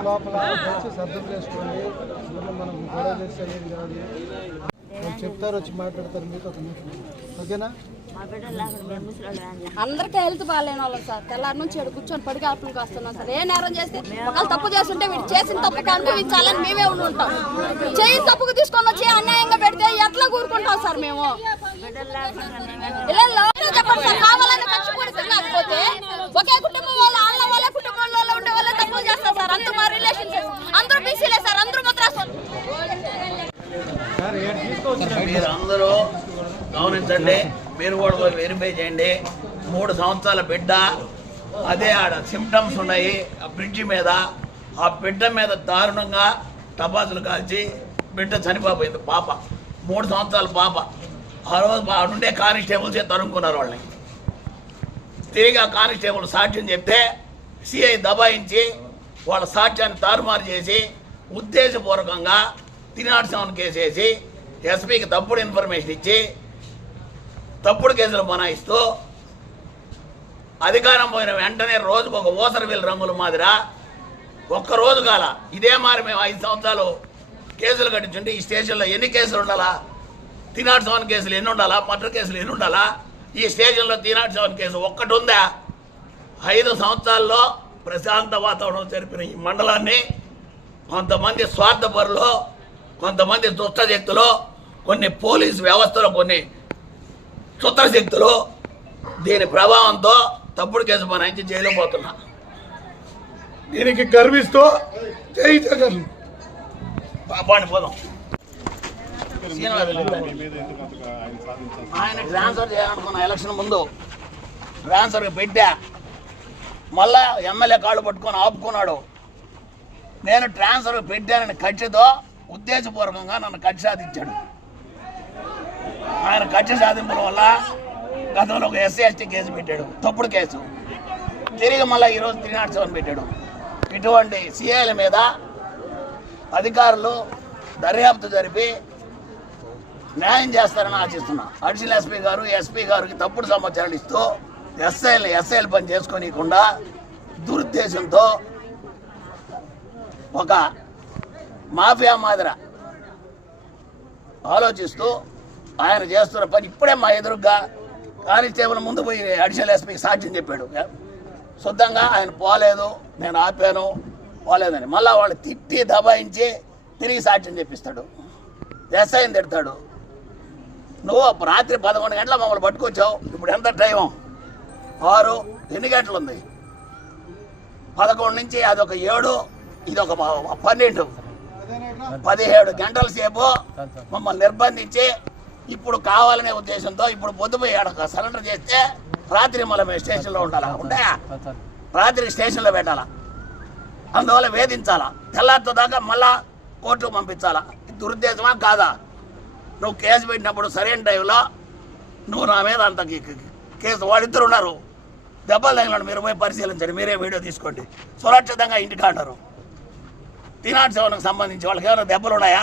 అర్థం చేసుకోండి. ఊళ్ళో మనం గొడవ చేసి అనేది కాదు. వాళ్ళు చెప్తారు వచ్చి మాట్లాడతారు మీకు ఒక నిమిషం. ఓకేనా? అందరికీ హెల్త్ బాగాలేని వాళ్ళం సార్. తెల్లారి నుంచి ఇక్కడ కూర్చొని పడికి ఆపులకు వస్తున్నాం సార్. ఏ నేరం చేస్తే ఒకవేళ తప్పు చేస్తుంటే వీడు చేసిన తప్పుకు అనుభవించాలని మేమే ఉండి ఉంటాం. చేయి తప్పుకు తీసుకొని వచ్చి అన్యాయంగా పెడితే ఎట్లా కూరుకుంటాం సార్ మేము? ఇలా చెప్పండి సార్. కావాలని కుటుంబం వాళ్ళ వాళ్ళ వాళ్ళ కుటుంబంలో ఉండే వాళ్ళే తప్పులు చేస్తారు సార్ అందరూ మా రిలేషన్స్ అందరూ బీసీలే సార్ అందరూ ముద్రాస్తారు మీరు అందరూ గమనించండి మీరు కూడా వెరిఫై చేయండి. మూడు సంవత్సరాల బిడ్డ అదే ఆడ సిమ్టమ్స్ ఉన్నాయి ఆ బ్రిడ్జి మీద. ఆ బిడ్డ మీద దారుణంగా టపాసులు కాల్చి బిడ్డ చనిపోయింది పాప. మూడు సంవత్సరాల పాప. ఆ రోజు ఆడుండే కానిస్టేబుల్సే తరుముకున్నారు వాళ్ళని. తిరిగి ఆ కానిస్టేబుల్ సాక్ష్యం చెప్తే సిఐ దబాయించి వాళ్ళ సాక్ష్యాన్ని తారుమారు చేసి ఉద్దేశపూర్వకంగా తినాడు సెవెన్ కేసేసి ఎస్పీకి తప్పుడు ఇన్ఫర్మేషన్ ఇచ్చి తప్పుడు కేసులు బనాయిస్తూ అధికారం పోయిన వెంటనే రోజుకు ఒక ఓసరవీల్ రంగుల మాదిరా ఒక్క రోజు కాల ఇదే మారి మేము ఐదు సంవత్సరాలు కేసులు కట్టించుంటే ఈ స్టేషన్లో ఎన్ని కేసులు ఉండాలా? తినాడు సెవెన్ కేసులు ఎన్ని ఉండాలా? మర్డర్ కేసులు ఎన్ని ఉండాలా? ఈ స్టేషన్లో తినాడు సెవెన్ కేసు ఒక్కటి ఉందా? ఐదు సంవత్సరాల్లో ప్రశాంత వాతావరణం జరిపిన ఈ మండలాన్ని కొంతమంది స్వార్థపరులు కొంతమంది దుష్టశక్తులు కొన్ని పోలీస్ వ్యవస్థలో కొన్ని చుత్ర శక్తులు దీని ప్రభావంతో తప్పుడు కేసు బనాయించి జైలు పోతున్నా. దీనికి గర్విస్తూ జై జగన్. పాపాన్ని పోదాం. ఆయన ట్రాన్స్ఫర్ చేయాలనుకున్న ఎలక్షన్ ముందు ట్రాన్స్ఫర్ పెట్టా. మళ్ళా ఎమ్మెల్యే కాళ్ళు పట్టుకొని ఆపుకున్నాడు. నేను ట్రాన్స్ఫర్ పెట్టానని కక్షతో ఉద్దేశపూర్వకంగా నన్ను కక్ష సాధించాడు. ఆయన కక్ష సాధింపుల వల్ల గతంలో ఒక ఎస్సీ ఎస్టీ కేసు పెట్టాడు. తప్పుడు కేసు. తిరిగి మళ్ళీ ఈరోజు త్రీ నాట్ సెవెన్ పెట్టాడు. ఇటువంటి సీఏల మీద అధికారులు దర్యాప్తు జరిపి న్యాయం చేస్తారని ఆశిస్తున్నా. అడిషనల్ ఎస్పీ గారు ఎస్పీ గారికి తప్పుడు సమాచారాలు ఇస్తూ ఎస్ఐలు ఎస్ఐలు పని చేసుకోనీయకుండా దురుద్దేశంతో ఒక మాఫియా మాదిర ఆలోచిస్తూ ఆయన చేస్తున్న పని ఇప్పుడే మా ఎదురుగా కానిస్టేబుల్ ముందు పోయి అడిషనల్ ఎస్పీకి సాక్ష్యం చెప్పాడు. శుద్ధంగా ఆయన పోలేదు నేను ఆపాను పోలేదని. మళ్ళా వాళ్ళు తిట్టి దబాయించి తిరిగి సాక్ష్యం చెప్పిస్తాడు. ఎస్ఐని తిడతాడు. నువ్వు రాత్రి పదకొండు గంటల మమ్మల్ని పట్టుకొచ్చావు. ఇప్పుడు ఎంత టైం ఆరు ఎన్ని గంటలు ఉంది? పదకొండు నుంచి అదొక ఏడు ఇది ఒక పన్నెండు. పదిహేడు గంటల సేపు మమ్మల్ని నిర్బంధించి ఇప్పుడు కావాలనే ఉద్దేశంతో ఇప్పుడు పొద్దుపోయి ఆడ సరెండర్ చేస్తే రాత్రి మళ్ళీ మేము స్టేషన్లో ఉండాలా? ఉంటాయా రాత్రి స్టేషన్లో పెట్టాలా? అందువల్ల వేధించాలా? తెల్లారితో దాకా మళ్ళా కోర్టుకు పంపించాలా? దురుద్దేశమా కాదా? నువ్వు కేసు పెట్టినప్పుడు సరైన టైంలో నువ్వు నా మీద అంత కేసు వాళ్ళిద్దరు ఉన్నారు. దెబ్బలు తగిలినాడు మీరు పోయి పరిశీలించండి మీరే వీడియో తీసుకోండి. సురక్షితంగా ఇంటికి అంటారు. తినాడు సేవలకు సంబంధించి వాళ్ళకి ఏమైనా దెబ్బలు ఉన్నాయా?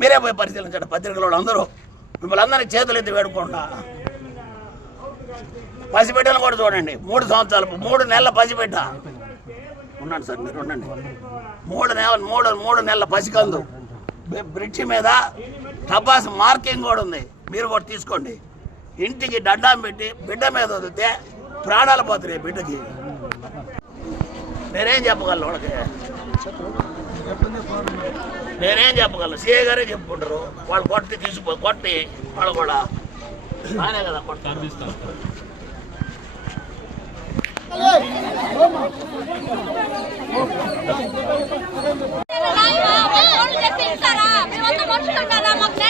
మీరే పోయి పరిశీలించండి పత్రికలు అందరూ. మిమ్మల్ని అందరినీ చేతులు ఎత్తి వేడుకుంటా. పసిబిడ్డలు కూడా చూడండి. మూడు సంవత్సరాలు మూడు నెలల పసిబిడ్డ. ఉండండి సార్ మీరు ఉండండి. మూడు నెల మూడు మూడు నెలల పసికందు. బ్రి- బ్రిడ్జి మీద టపాస్ మార్కింగ్ కూడా ఉంది. మీరు కూడా తీసుకోండి. ఇంటికి దండం పెట్టి బిడ్డ మీద వదిలితే ప్రాణాలు పోతున్నాయి బిడ్డకి. నేనేం చెప్పగలను వాళ్ళకి? నేనేం చెప్పగలను సీఏ గారే చెప్పుకుంటారు వాళ్ళు కొట్టి తీసుకుపో కొట్టి వాళ్ళు కూడా బాగానే కదా కొట్టారు వాళ్ళు